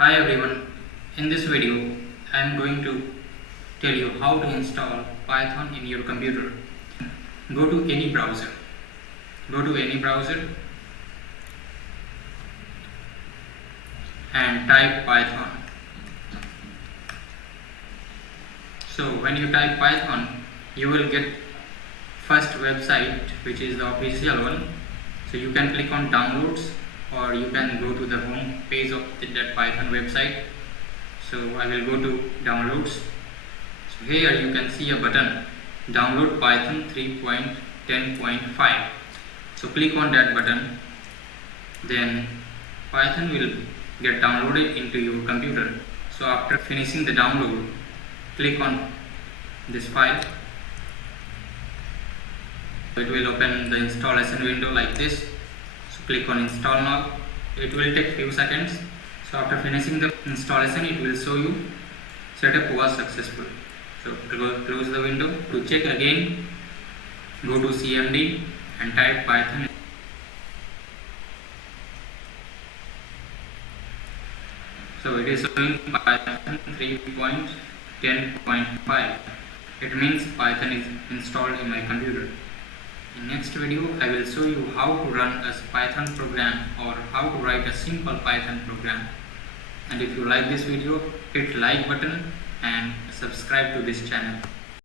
Hi everyone, in this video I am going to tell you how to install Python in your computer. Go to any browser and type Python. So when you type Python, you will get first website, which is the official one. So you can click on downloads, or you can go to the home page of that Python website. So I will go to downloads. So here you can see a button, download Python 3.10.5. So click on that button, then Python will get downloaded into your computer. So after finishing the download, click on this file. It will open the installation window like this. So click on install now. It will take few seconds. So after finishing the installation, it will show you setup was successful. So close the window. To check again, go to CMD and type Python. So it is showing Python 3.10.5. It means Python is installed in my computer. In next video, I will show you how to run a Python program or how to write a simple Python program. And if you like this video, hit like button and subscribe to this channel.